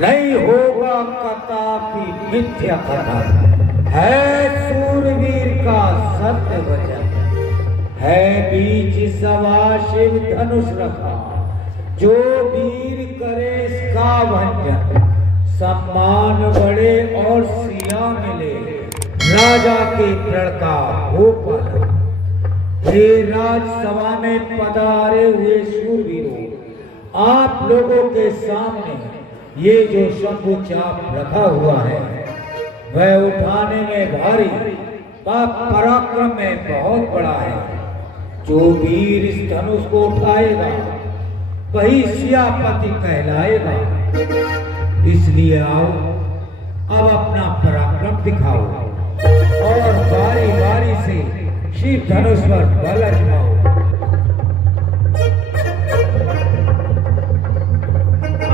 नहीं होगा कदापि मिथ्या कथन। है सूरवीर का सत्य वचन, है बीच सवा शिव धनुष रखा। जो वीर करे इसका भंजन, सम्मान बढ़े और सिया मिले, राजा के प्रण का हो पालन। हे राजसभा में पधारे हुए शूरवीरों, आप लोगों के सामने ये जो शंभु चाप रखा हुआ है वह उठाने में भारी, पराक्रम में बहुत बड़ा है। जो वीर इस धनुष को उठाएगा वही सियापति कहलाएगा। इसलिए आओ, अब अपना पराक्रम दिखाओ और बारी बारी से शिव धनुष पर बल आजमाओ।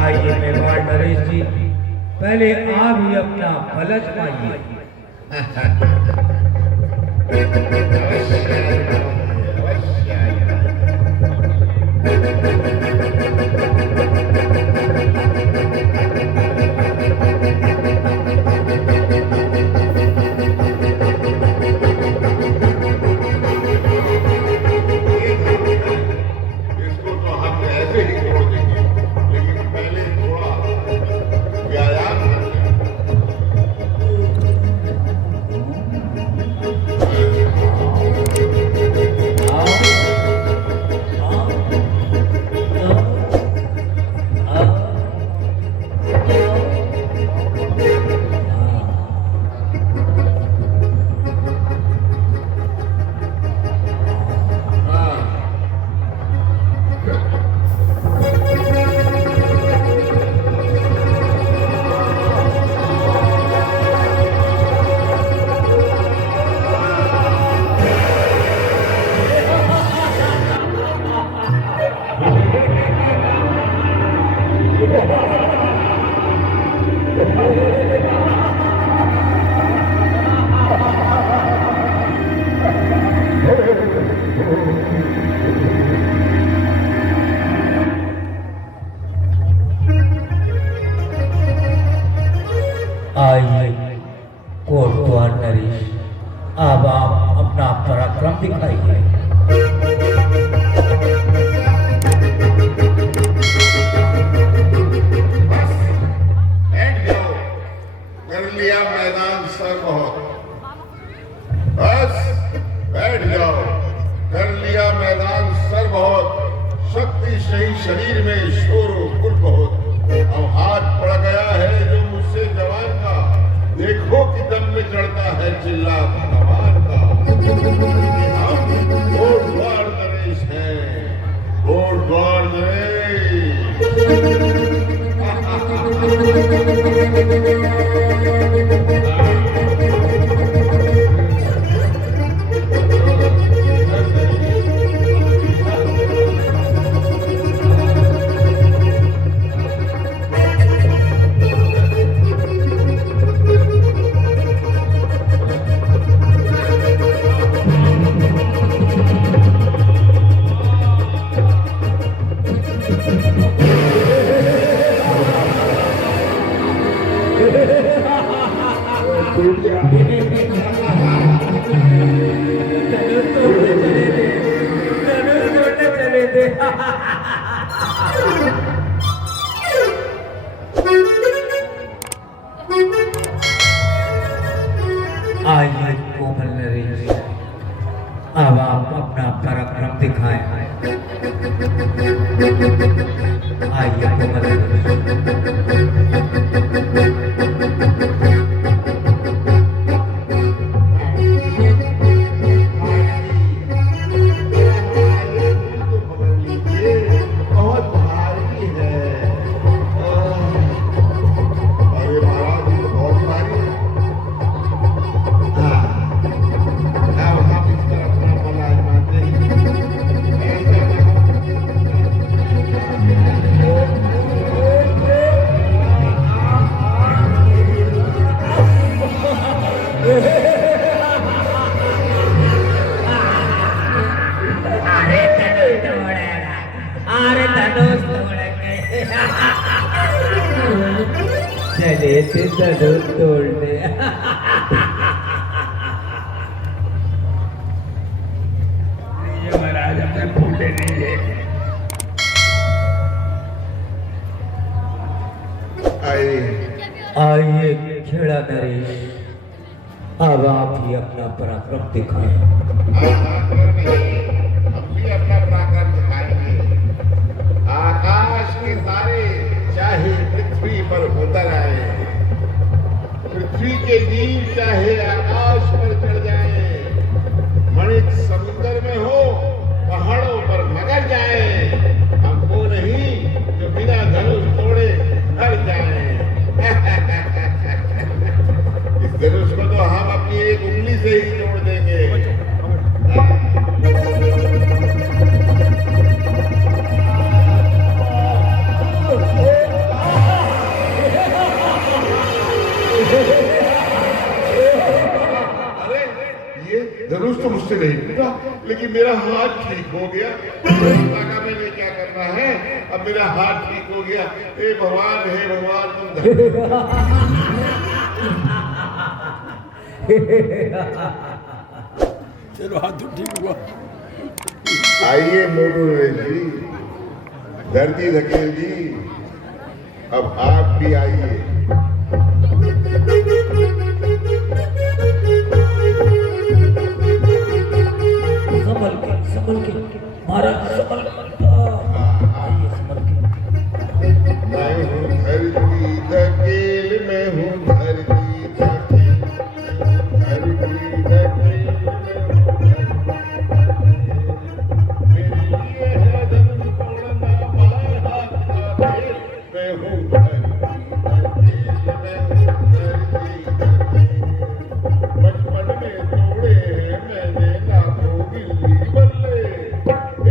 आइए मेवाड़ नरेश जी, पहले आप ही अपना बल आजमाइए। आइए कोटद्वार नरेश, अब आप अपना पराक्रम दिखाइए। बैठ जाओ, कर लिया मैदान सर बहुत। बस बैठ जाओ, कर लिया मैदान सर बहुत। शक्ति सही शरीर में शोर गुल बहुत। अब हाथ पड़ गया है जो मुझसे जवान का, देखो कि दम में चढ़ता है चिल्ला भगवान का। हम कोटद्वार नरेश हैं, कोटद्वार नरेश। आइए कोमल नरेश, अब आप अपना पराक्रम दिखाएं। आइए कोमल चले थे धनुष तोड़ने। ये महाराज अपने फूटे नहीं है। आइए खेड़ा नरेश, अब आप ही अपना पराक्रम दिखाएं। हम भी अपना पराक्रम दिखाएंगे। आकाश के तारे चाहे पृथ्वी पर उतर आए, पृथ्वी के जीव चाहे आकाश पर चढ़ जाए, मणिक समुद्र में हो पहाड़ों पर मगर जाए, हमको नहीं जो बिना धनुष तोड़े हर जाए। इस धनुष को तो हम अपनी एक उंगली से ही तोड़ देंगे। अरे ये धनुष तो मुझसे नहीं टूटा, लेकिन मेरा हाथ ठीक हो गया। लगा मैंने क्या करना है, अब मेरा हाथ ठीक हो गया। हे भगवान तुम चलो हाथ तो ठीक हुआ। आइए मोटू नरेश जी, धरती धकेल जी, अब आप भी आइए। संभल के महाराज, संभल आइए संभल के। मैं हूँ धरती धकेल, मैं हूँ धरती धकेल, धरती धकेल, मेरे लिए है धनुष तोड़ना बाएं हाथ का खेल। मैं हूँ धरती धकेल, मैं हूँ धरती धकेल, बचपन में तोड़े हैं मैंने लाखों गिल्ली बल्ले,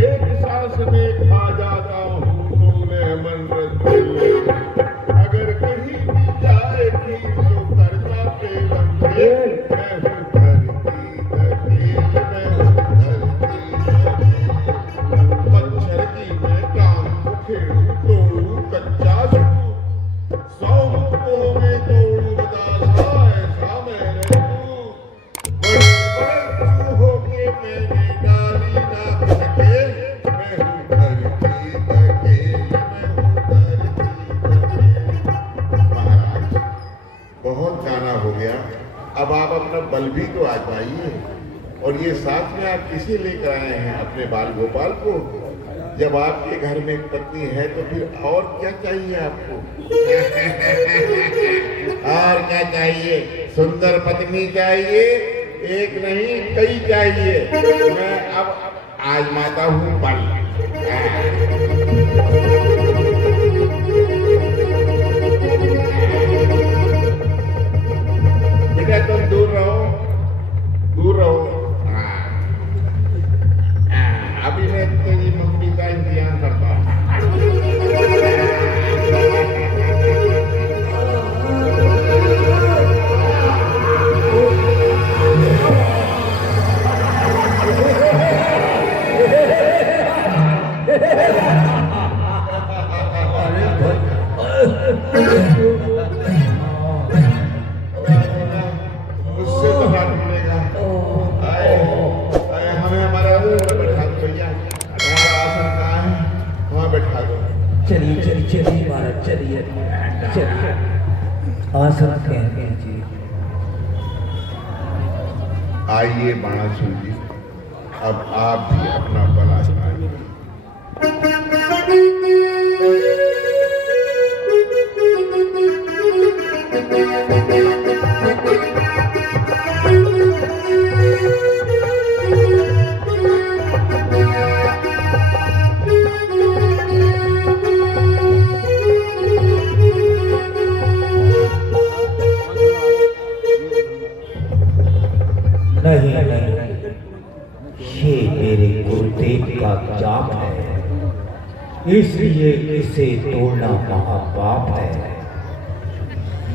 एक सांस में खा जाता हूँ तूने मन रसगुल्ले, अगर कहीं भी जाएगी तो करता पेलन खेल। मैं हूँ धरती धकेल, मैं हूँ धरती धकेल, मच्छर की मैं टांग को खेलूं तोड़ूं कच्चा छू, 100 मुक्कों में तोड़ूं बतासा, ऐसा मैंने तू बड़े चूहों के मैंने डाली नाक धकेल। मैं हूँ धरती धकेल, मैं हूँ धरती धकेल। महाराज बहुत गाना हो गया, अब आप अपना बल भी तो आजमाइए। और ये साथ में आप किसे लेकर आए हैं? अपने बाल गोपाल को। जब आपके घर में एक पत्नी है तो फिर और क्या चाहिए आपको? और क्या चाहिए? सुंदर पत्नी चाहिए, एक नहीं कई चाहिए। मैं अब आजमाता हूँ बल। बेटा तुम दूर रहो, दूर रहो। अभी मैं तेरी मम्मी का इंतजाम करता हूँ। मुझसे तो बात मिलेगा। हमें हमारा बैठा दो भैया, हमारा आसन कहाँ है? वहाँ बैठा दो। चलिए महाराज, चलिए आसन कहते जी। आइए बाणासुर जी, अब आप भी अपना बल आजमाइए। नहीं, ये मेरे गुरुदेव का जाप है, इसलिए इसे तोड़ना महापाप है।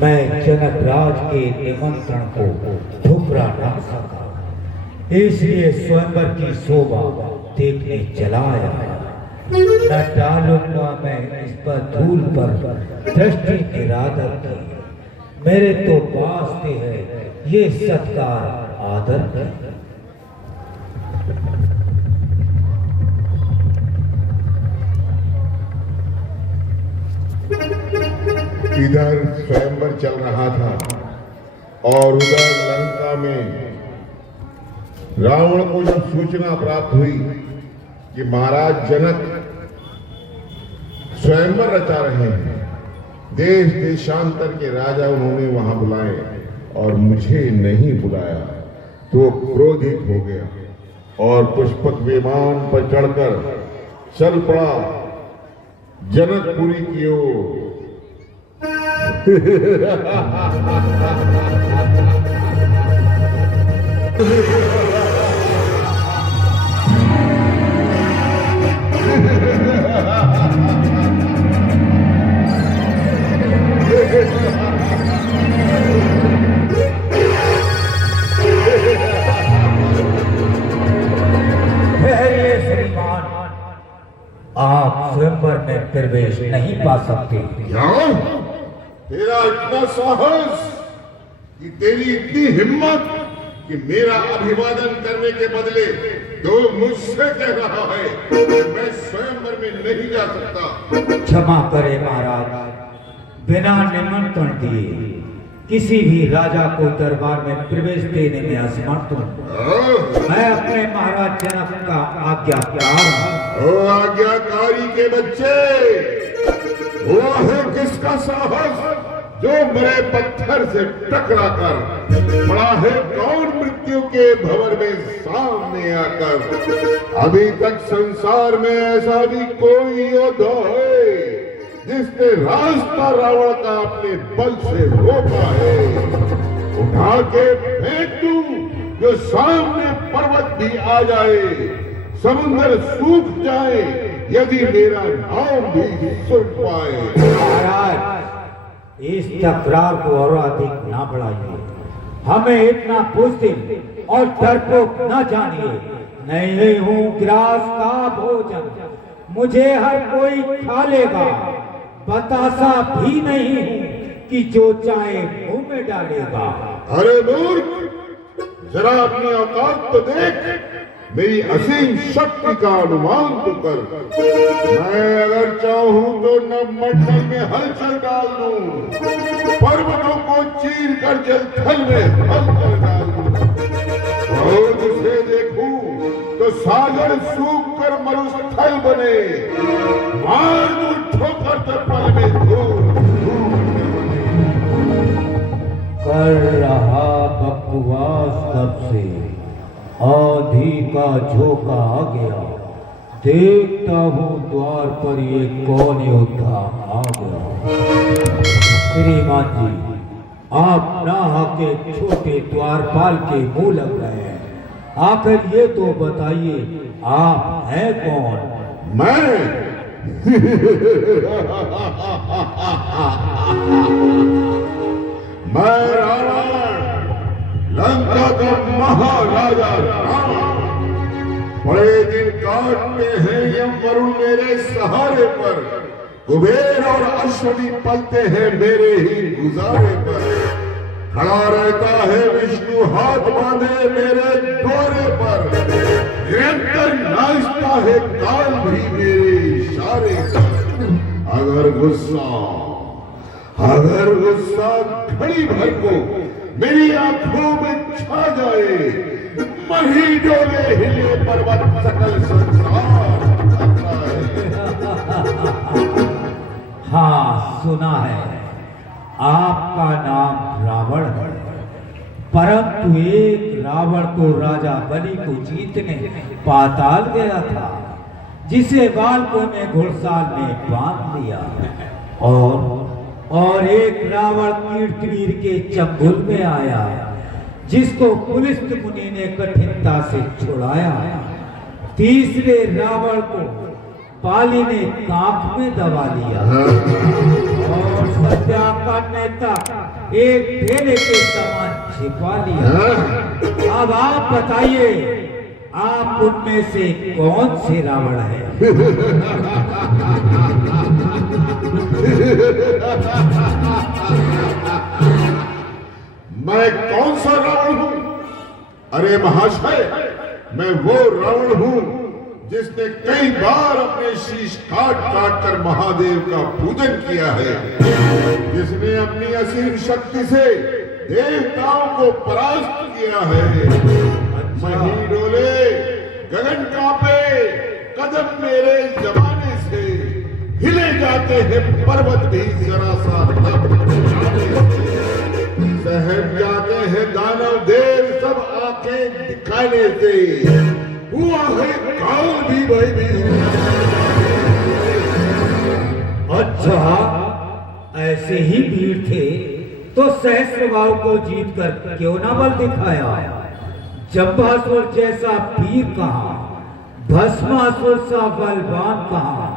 मैं जनक राज के निमंत्रण को ठुकरा ना सका, इसलिए स्वयंवर की शोभा देखने चला आया। न डालूंगा मैं इस पर धूल पर दृष्टि निरादर की। मेरे तो वास्ते है ये सत्कार आदर है। इधर स्वयंवर चल रहा था और उधर लंका में रावण को जब सूचना प्राप्त हुई कि महाराज जनक स्वयंवर रचा रहे हैं, देश देशांतर के राजा उन्होंने वहां बुलाए और मुझे नहीं बुलाया, तो क्रोधित हो गया और पुष्पक विमान पर चढ़कर चल पड़ा जनकपुरी की ओर। आप स्वयंवर में प्रवेश नहीं पा सकते। क्यों? तेरा इतना साहस कि तेरी इतनी हिम्मत कि मेरा अभिवादन करने के बदले तो मुझसे कह रहा है कि मैं स्वयंवर में नहीं जा सकता। क्षमा करे महाराज, बिना निमंत्रण दिए किसी भी राजा को दरबार में प्रवेश देने में असमर्थ हूँ। मैं अपने महाराज जनक का आज्ञाकार हूँ। ओ आज्ञाकारी के बच्चे, वो है किसका साहस जो मरे पत्थर से टकरा कर पड़ा है कौन मृत्यु के भंवर में सामने आकर। अभी तक संसार में ऐसा भी कोई योद्धा है जिसने रास्ता रावण का अपने बल से रोका है। उठा के फेंक दूं जो सामने पर्वत भी आ जाए, समुद्र सूख जाए, यदि मेरा नाम भी सुन पाए। महाराज, इस तकरार को और अधिक ना बढ़ाइए, हमें इतना बुज़दिल और डरपोक न जानिए। नहीं हूँ ग्रास का भोजन, मुझे हर कोई खा लेगा। बतासा भी नहीं हूँ कि जो चाहे मुंह में डालेगा। अरे मूर्ख, जरा अपनी औकात तो देख, मेरी असीम शक्ति का अनुमान तो कर। मैं अगर चाहूं तो नवमंडल में हलचल डाल दूं, पर्वतों को चीर कर जलथल में हलचल डाल दूं, और जिसे देखूं तो सागर सूख कर मरुस्थल बने, मार दूं ठोकर तो पल में धूल। कर रहा बकवास तब से आधी का झोंका आ गया। देखता हूँ द्वार पर ये कौन योद्धा आ गया। श्रीमान जी, आप नाहा के छोटे द्वारपाल के मुंह लग रहे हैं। आखिर ये तो बताइए, आप हैं कौन? मैं मैं रावण, लंका का महाराजा रावण। बड़े दिन काटते हैं यम वरुण मेरे सहारे पर, कुबेर और अश्वनी पलते हैं मेरे ही गुजारे पर। खड़ा रहता है विष्णु हाथ बांधे मेरे द्वारे पर, निरंतर नाचता है काल भी मेरे इशारे पर। अगर गुस्सा घड़ी भर को मेरी आंखों में छा जाए, मही डोले हिले पर्वत सकल संसार आता है। हाँ, सुना है आपका नाम रावण है, परंतु एक रावण तो राजा बलि को जीतने पाताल गया था, जिसे बालकों ने घुड़साल में बांध लिया। और एक रावण कीर्तवीर के चंगुल में आया, जिसको पुलिस मुनि ने कठिनता से छुड़ाया। तीसरे रावण को पाली ने कांख में दबा लिया और सत्या का नेता एक ढेले के समान छिपा लिया। अब आप बताइए, आप उनमें से कौन से रावण हैं? मैं कौन सा रावण हूं? अरे महाशय, मैं वो रावण हूं जिसने कई बार अपने शीश काट काट कर महादेव का पूजन किया है, जिसने अपनी असीम शक्ति से देवताओं को परास्त किया है। मही डोले, गगन कांपे, कदम मेरे जमाने से हिले जाते हैं पर्वत भी जरा सा सहम जाते हैं दानव देव सब आंखें दिखाने से। हुआ है काल भी भाई भी। अच्छा, ऐसे ही वीर थे तो सहस्त्रभाव को जीत कर क्यों ना बल दिखाया? जंबासुर जैसा वीर कहाँ, भस्मासुर सा बलवान कहाँ,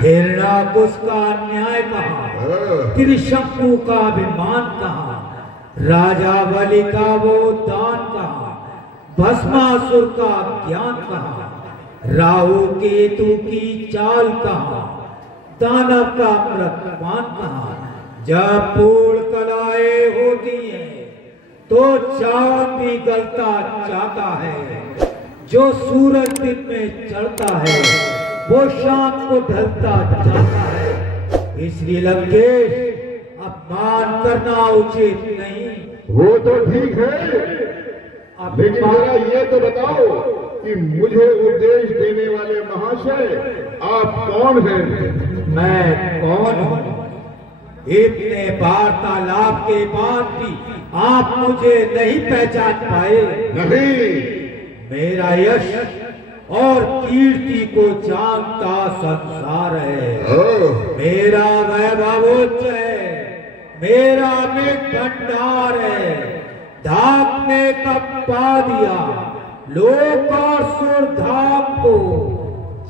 हिरण्याकुश का अन्याय कहाँ, त्रिशंकु का अभिमान कहाँ, राजा बलि का वो दान कहाँ, भस्मासुर का ज्ञान कहाँ, राहु केतु की चाल कहाँ, दानव का अमृतपान कहाँ। जब पूर्ण कलाएं होती हैं तो चांद भी गलता जाता है। जो सूरज दिन में चढ़ता है वो शाम को ढलता जाता है। इसलिए लंकेश, अपमान करना उचित नहीं। वो तो ठीक है, लेकिन जरा ये तो बताओ कि मुझे उपदेश देने वाले महाशय आप कौन हैं? मैं कौन हूँ? इतने वार्तालाप के बाद भी आप मुझे नहीं पहचान पाए? नहीं। मेरा यश और कीर्ति को जानता संसार है। मेरा वैभवोच्च है, मेरा अमित भंडार है। धाम ने कपा दिया लोक और सुर धाम को,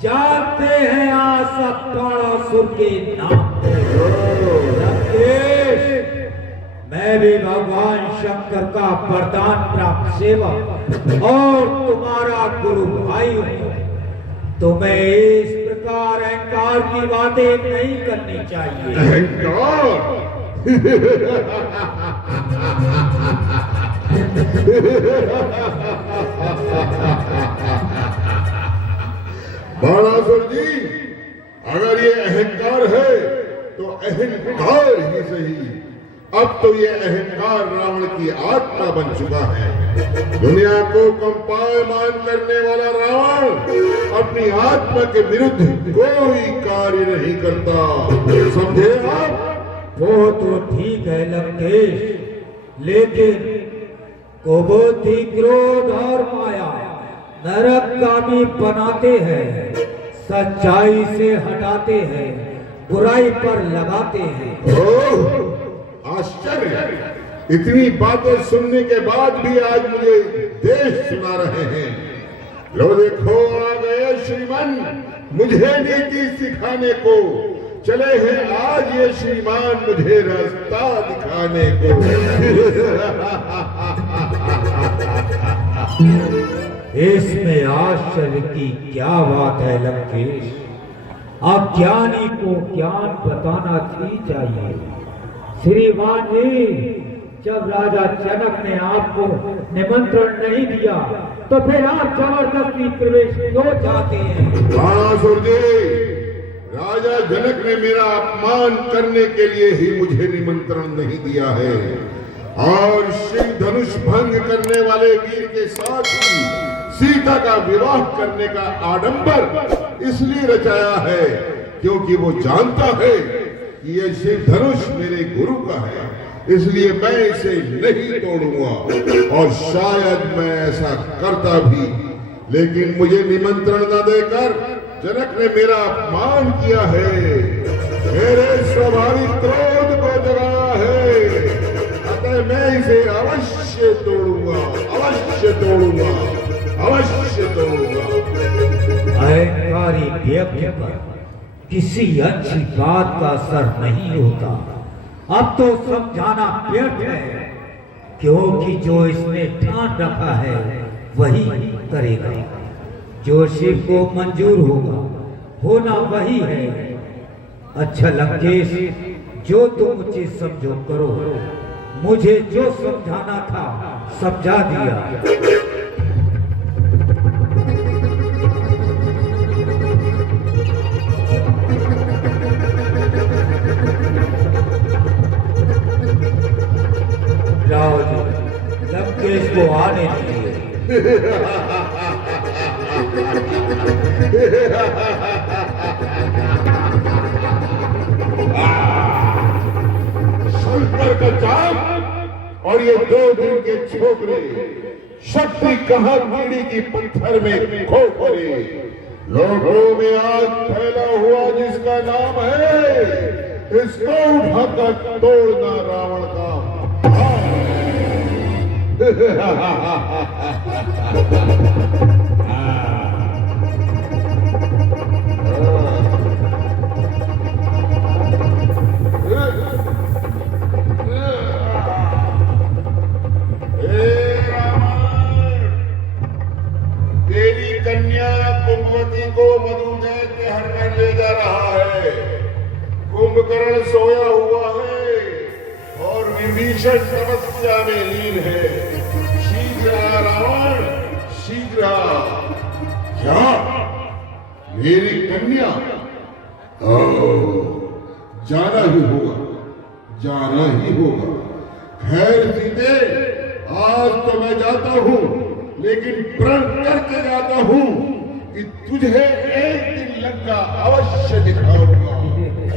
जानते हैं आज सब ताड़ासुर के नाम को। लंकेश, मैं भी भगवान शंकर का वरदान प्राप्त सेवक और तुम्हारा गुरु भाई हूँ। तुम्हें इस प्रकार अहंकार की बातें नहीं करनी चाहिए। अहंकार? बाणासुर जी, अगर ये अहंकार है तो अहंकार ही सही। अब तो ये अहंकार रावण की आत्मा बन चुका है। दुनिया को कंपायमान करने वाला रावण अपनी आत्मा के विरुद्ध कोई कार्य नहीं करता, समझे आप? वो तो ठीक है लंकेश, लेकिन कुबुद्धि, क्रोध और माया नरकगामी बनाते हैं, सच्चाई से हटाते हैं, बुराई पर लगाते हैं। ओह, आश्चर्य! इतनी बातें सुनने के बाद भी आज मुझे देश सुना रहे हैं। लो देखो, आ गए श्रीमान मुझे नीति सिखाने को। चले हैं आज ये श्रीमान मुझे रास्ता दिखाने को। इसमें आश्चर्य की क्या बात है लंकेश? अज्ञानी को ज्ञान बताना ही चाहिए। श्रीमान जी, जब राजा जनक ने आपको निमंत्रण नहीं दिया तो फिर आप जबरदस्ती प्रवेश क्यों चाहते हैं? बाणासुर जी, राजा जनक ने मेरा अपमान करने के लिए ही मुझे निमंत्रण नहीं दिया है, और शिव धनुष भंग करने वाले वीर के साथ ही सीता का विवाह करने का आडंबर इसलिए रचाया है क्योंकि वो जानता है कि ये शिव धनुष मेरे गुरु का है, इसलिए मैं इसे नहीं तोड़ूंगा। और शायद मैं ऐसा करता भी, लेकिन मुझे निमंत्रण न देकर जनक ने मेरा अपमान किया है, मेरे स्वाभाविक क्रोध को जगाया है। अतः मैं इसे अवश्य तोड़ूंगा, अवश्य तोड़ूंगा, अवश्य तोड़ूंगा। अहंकारी व्यक्ति पर किसी अच्छी बात का असर नहीं होता। अब तो समझाना व्यर्थ है, क्योंकि जो इसने ठान रखा है वही करेगा। जो शिव को मंजूर होगा होना वही है। अच्छा लंकेश, जो तुम उचित समझो करो। मुझे जो समझाना था समझा दिया। जाओ लंकेश को आने दीजिए। शंकर का चाप और ये 2 दिन के छोकरे शक्ति कहाँ कीड़ी की पत्थर में खो पड़े। लोगों में आज फैला हुआ जिसका नाम है, इसको उठाकर तोड़ना रावण का। तेरी कन्या कुंभवती को मधुदैत्य के हर कर ले जा रहा है। कुंभकर्ण सोया हुआ है और विभीषण तपस्या में लीन है। शीघ्र आ रावण, शीघ्र आ। क्या मेरी कन्या? जाना ही होगा, जाना ही होगा। खैर सीते, आज तो मैं जाता हूँ, लेकिन प्रण करके जाता हूँ कि तुझे एक दिन लंका अवश्य दिखाऊंगा।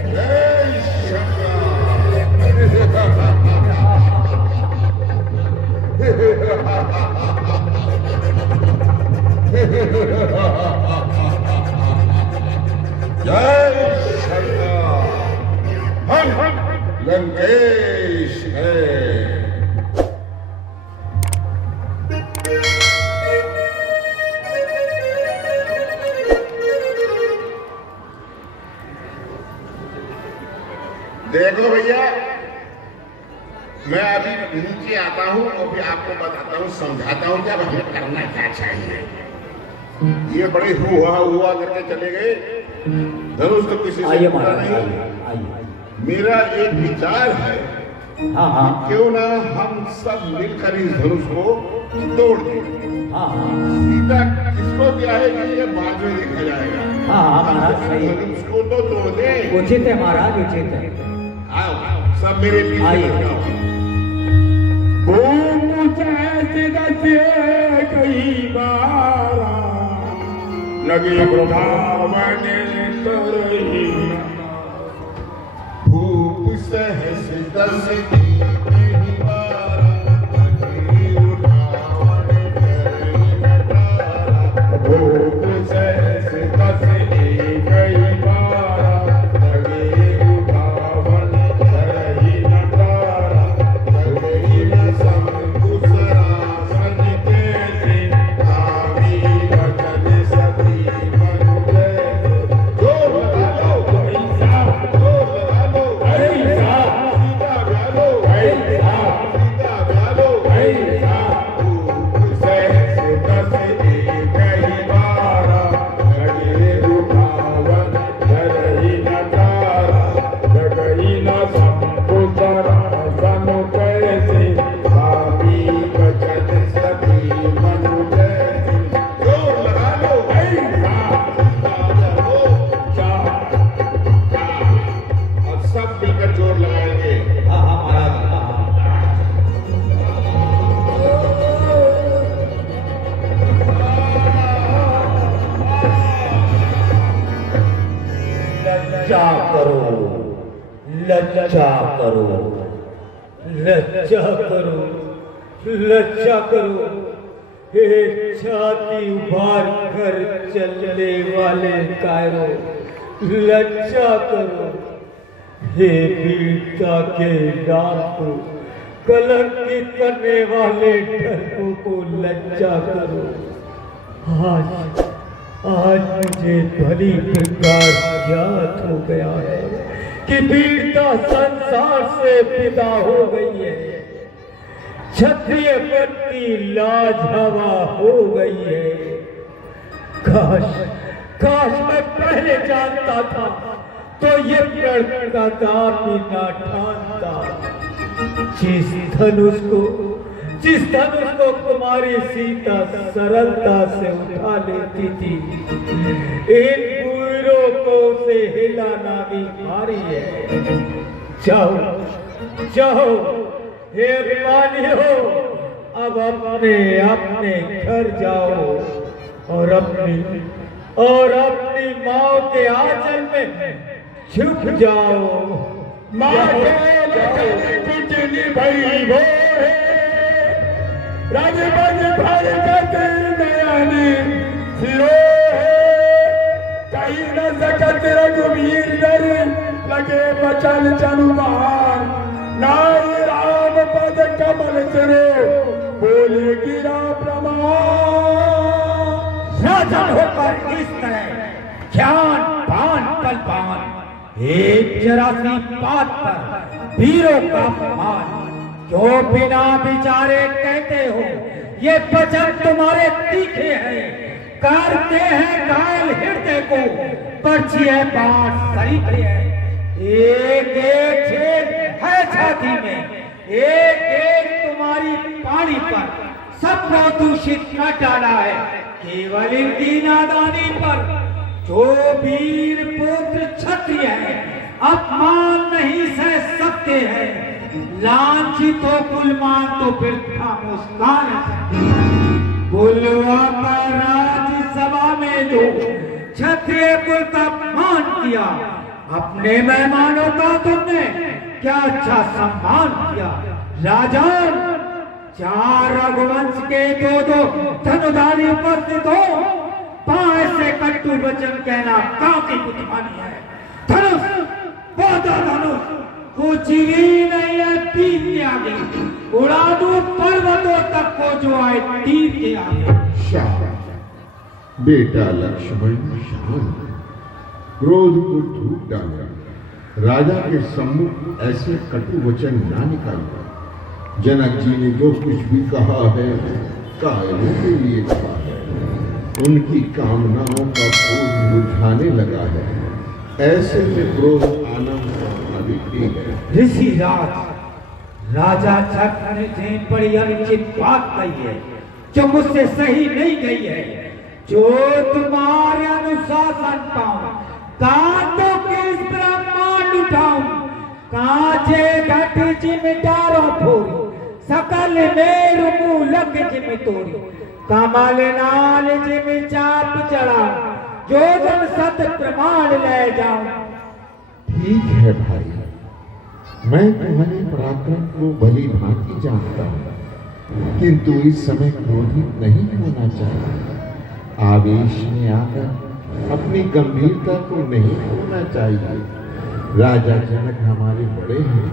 जय शंकर। जय शंकर। हम लंकेश है। देखो भैया, मैं अभी नीचे आता हूँ और फिर आपको बताता हूँ, समझाता हूँ कि अब हमें करना क्या चाहिए। ये बड़े हुआ करके चले गए। धनुष तो किसी से टूटा नहीं। मेरा एक विचार है, क्यों ना हम सब मिलकर इस धनुष को तोड़ दें। सीता किसको क्या है कि ये बाद में देखा जाएगा। धनुष को तो तोड़ दें। उचित है महाराज, उचित है। आओ सब मेरे पीछे लग जाओ। कई बार लगे वृंदावन तरही, भूप सहस दस कई बार लगे वृंदावन तरही नटारा। भूप सहस दस कई बार लगे वृंदावन तरही नटारा। लगे न संकुसरा सज कैसे, आवी वचन सती मनु जैसे। जोर लगा लो ऐसा, जोर लगा लो ऐसा, सीता ब्यालो ऐसा, सीता ब्यालो ऐसा। भूप सहस दस कई बार लगे वृंदावन तरही नटारा। लगे न संकुसरा सनु कैसे, आवी वचन सती मनु जैसे। जोर लगा लो ऐसा, सीता ब्यालो ऐसा। अब सब मिलकर जोर लगाएंगे। लज्जा करो, लज्जा करो, लज्जा करो, लज्जा करो। हे छाती उभार कर चलने वाले कायरों, लज्जा करो। हे वीरता के नाम को कलंकित करने वाले डरपों को लज्जा करो। आज मुझे भली प्रकार ज्ञात हो गया है कि वीरता संसार से विदा हो गई है। क्षत्रिय पद की लाज हवा हो गई है। काश काश मैं पहले जानता था तो ये कदापि ना ठानता। जिस धनुष को कुमारी सीता सरलता से उठा लेती थी, इन बुरों को उसे हिलाना भी भारी है। जाओ हे अभिमानियों, अब अपने अपने घर जाओ और अपनी माँ के आंचल में छुप जाओ। माँ कुचली भई वो राजपद भर गति नयनी सिरो कहीं न सकत रघुवीर डर लगे बचन चनुमान नारी राम पद कमल सिरो बोले गिरा प्रमाण। राजन होकर इस तरह ध्यान पान कल्पान एक जरासी बात पर वीरों का अपमान क्यों बिना विचारे कहते हो? ये वचन तुम्हारे तीखे हैं, करते हैं घायल हृदय को, पर्ची है बात सरीखे है। एक एक छेद है छाती में, एक एक तुम्हारी पानी पर सबको दूषित न डाला है केवल इनकी नादानी पर। जो वीर पुत्र क्षत्रिय है अपमान नहीं सह सकते हैं, लांछित हो कुलमान तो फिर खामोशान है। बुलवा कर राज्यसभा में जो क्षत्रिय कुल का अपमान किया, अपने मेहमानों का तुमने क्या अच्छा सम्मान किया। राजन, 4 रघुवंश के दो धनुधारी उपस्थित हो, पाए से कट्टु वचन कहना काफी बुद्धिमानी है। धनुष धनुष कुछ भी नहीं है तीर के आगे, उड़ा दूं पर्वतों तक को जो आए तीर के आगे। बेटा लक्ष्मण शांत, क्रोध को धूप डाला, राजा के सम्मुख ऐसे कटु वचन ना निकालना। जनक जी ने जो कुछ भी कहा है कायरों के लिए कहा है, उनकी कामनाओं का क्रोध बुझाने लगा है। ऐसे में क्रोध आना स्वाभाविक ही है। ऋषि राजा छठ ने बड़ी अनुचित बात कही है जो मुझसे सही नहीं गई है। जो तुम्हारे अनुशासन पाऊं, कांटों के इस ब्रह्मांड उठाऊं, कांचे घट जिमिटारों फोरी, सकल मेरु मुंह लग जिमि तोरी, कमल नाल जिमि चाप चढ़ा, जो जन सत प्रमाण ले जाऊं। ठीक है भाई, मैं तुम्हारे पराक्रम को भली भांति जानता हूँ, किंतु इस समय क्रोधित नहीं होना चाहिए। आवेश में आकर अपनी गंभीरता को नहीं खोना चाहिए। राजा जनक हमारे बड़े हैं,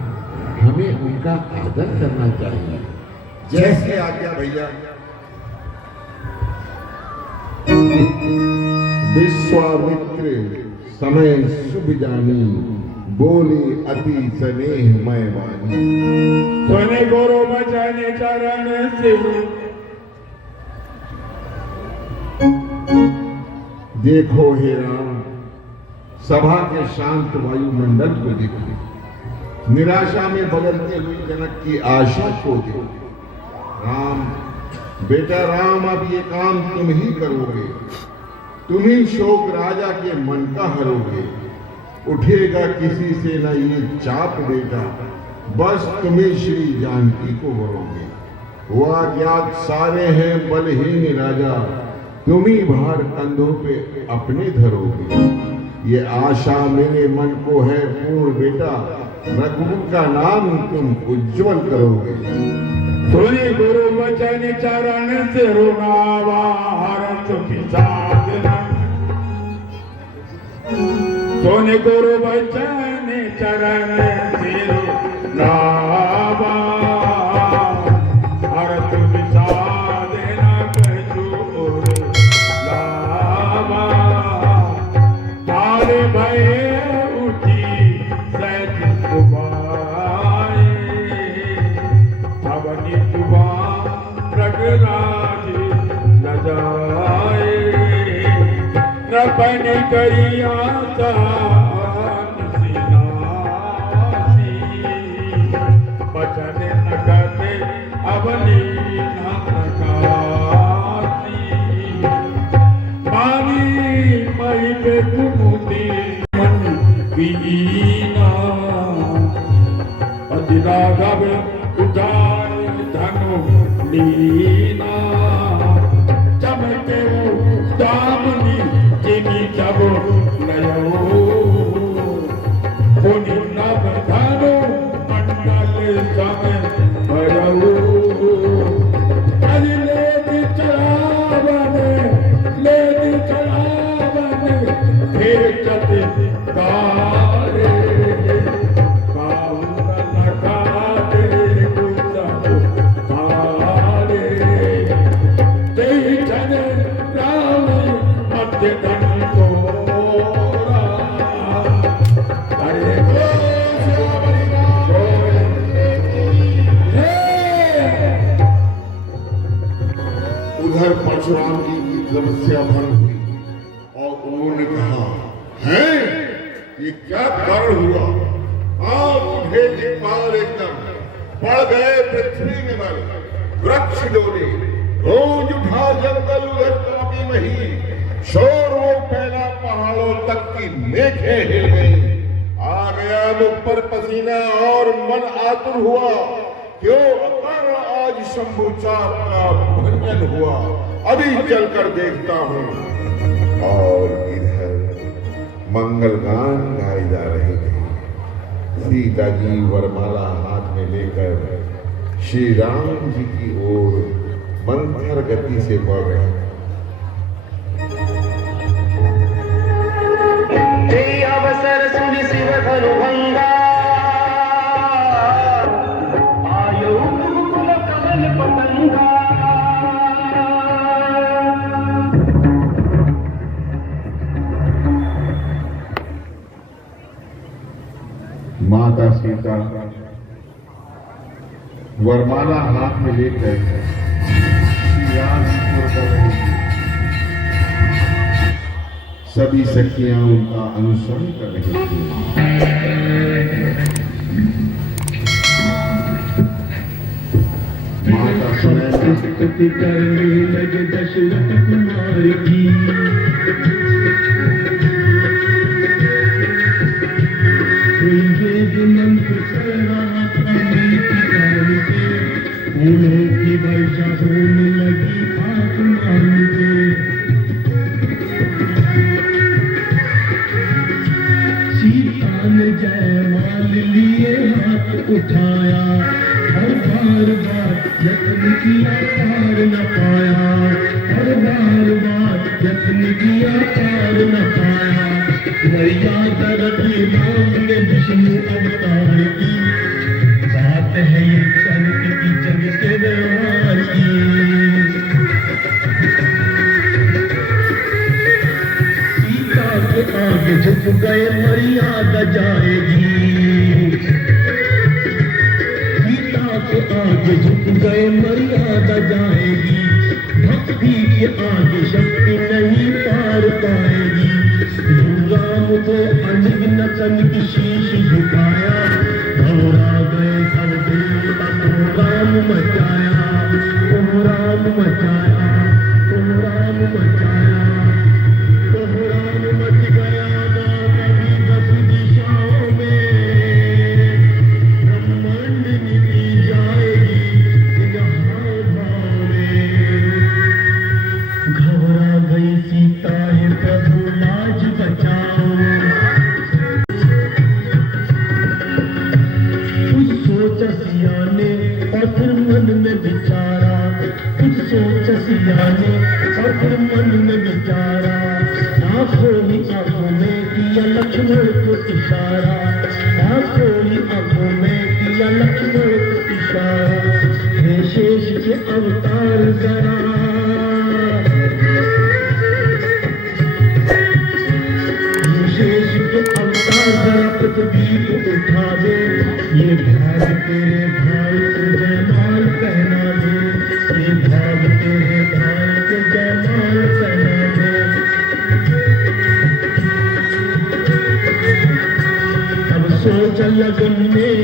हमें उनका आदर करना चाहिए। जैसे आज्ञा भैया। विश्वामित्र समय शुभ जानी, बोले अति स्नेह मैं वाणी। सोने गौरव बचाने चरण से देखो हे राम, सभा के शांत वायुमंडल को देखो, निराशा में बदलते हुए जनक की आशा को देखो। राम, बेटा राम, अब ये काम तुम ही करोगे, तुम ही शोक राजा के मन का हरोगे। उठेगा किसी से न ये चाप बेटा, बस तुम्हें श्री जानकी को वरोगे। वह अज्ञात सारे हैं बलहीन राजा, तुम ही भार कंधों पे अपने धरोगे। ये आशा मेरे मन को है पूर्ण बेटा, रघुवर का नाम तुम उज्जवल करोगे। सोने गुरु बचन चरण से रुनावा, हर चुकी साधना। सोने गुरु बचन चरण से रुनावा, हर चुकी साधना कछुर लावा। तारे भय उठी सच सुबाए, अवनी जुबान प्रगराज न जाए। बन गई आसान सिनासी बचन नगते अवनी नकासी पानी मई पे कुमुदी मन वीना अजरा गव उदार धनु लीना चमके दामनी जिनी जब नयो पुनि नव धनु मंडल समय भरऊ अरे ले चढ़ावन फिर चते तारे उधर परशुराम जी की तपस्या भंग हुई और उन्होंने कहा है ये क्या कारण हुआ। आप उठे जिपाल एकदम पड़ गए पृथ्वी में मर वृक्ष डोले रोज उठा जंगल उधर काफी मही शोर वो फैला पहाड़ों तक की मेघें हिल गई आ गया मुख पर पसीना और मन आतुर हुआ क्यों अकर आज शंभु चाप का भंजन हुआ अभी चलकर देखता हूँ। और इधर मंगल गान गाए जा रहे थे। सीता जी वरमाला हाथ में लेकर श्री राम जी की ओर मंथर गति से बढ़ रहे हैं। अवसर सुनि शिव धनु भंगा आयो कुल कमल पतंगा माता सीता वरमाला हाथ में लेकर श्री राम जी को कर रही थी। सभी सखियां उनका अनुसरण कर रही थी। माता स्तुति करने लगे दशरथ कुमार की मंत्र फूलों की वर्षा होने लगी आसमान से सीता ने जयमाल लिए हाथ उठाया और बार बार यत्न किया पार न पाया और बार बार यत्न किया पार न पाया मर्यादा रखी राम ने विष्णु अवतार की बात है ये संत की जग से व्यवहार की सीता के आगे झुक गए मर्यादा जाएगी सीता के आगे झुक गए मर्यादा जाएगी भक्ति के आगे शक्ति नहीं पार पाएगी राम को अनग नचन की शीश झुकाया घबरा गए सब देवता को राम मचाया राम मचाया राम मचाया राम मच गया कभी 10 दिशाओं में ब्रह्मांड निकली जाएगी जहाँ भाव में घबरा गई सीता है प्रभु लाज बचाओ कुछ सोच सिया ने और फिर मन में विचारा कुछ सोच सिया ने और फिर मन में विचारा आंखों ही आंखों में किया लक्ष्मण को इशारा आंखों ही आंखों में किया लक्ष्मण को इशारा हे शेष के अवतार जरा पृथ्वी को उठा दे ये भाग तेरे भाई को जयमाल पहना दे ये भाग तेरे भाई को जयमाल पहना दे लगन में,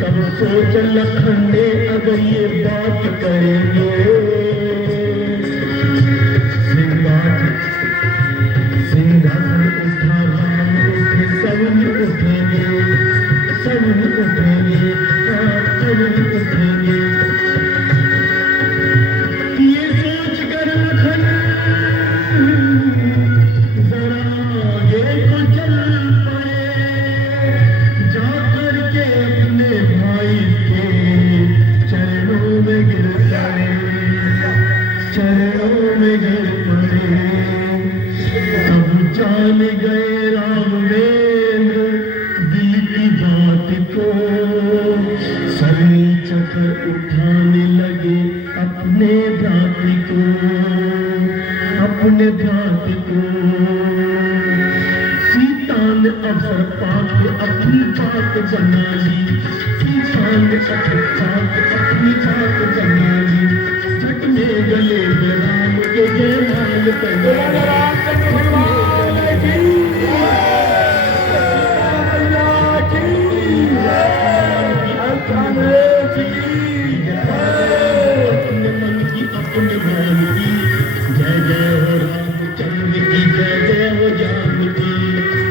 तब सोच लखन ने अगर ये बात करेंगे, सिंहासन उठा राम उठे सवन उठेंगे, सवन उठेंगे, सवन उठेंगे। ये सोच कर लखन जरा आगे तो चल पड़े, जाकर के अपने भाई के चरणों में गिर पड़े, चरणों में गिर पड़े। अब जान गए रामवेंद्र दिल की बात को, सर नीचा कर उठाने लगे अपने भ्राति को, अपने भ्राति को। सीता ने अवसर पाके अपनी बात बना ली, सीता ने अवसर पाके अपनी बात बना ली। झट में गले में राम के जयमाल कर अपने मन की अपने मान की, जय जय हो रामचंद्र की, जय जय हो जानकी,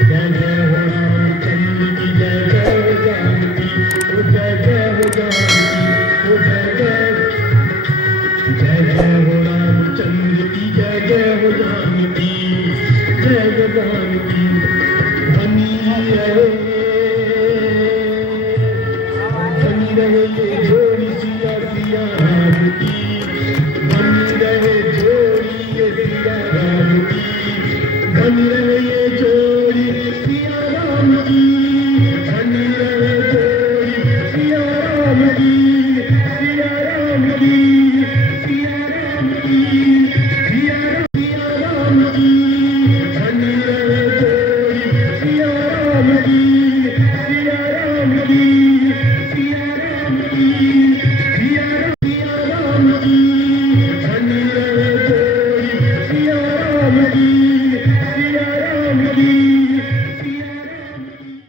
जय जय हो रामचंद्र की, जय जय हो जानकी, ओ जय जय हो जानकी, ओ जय जय, जय जय हो रामचंद्र की, जय जय हो जानकी, जय जय जानकी। बनी रहे ये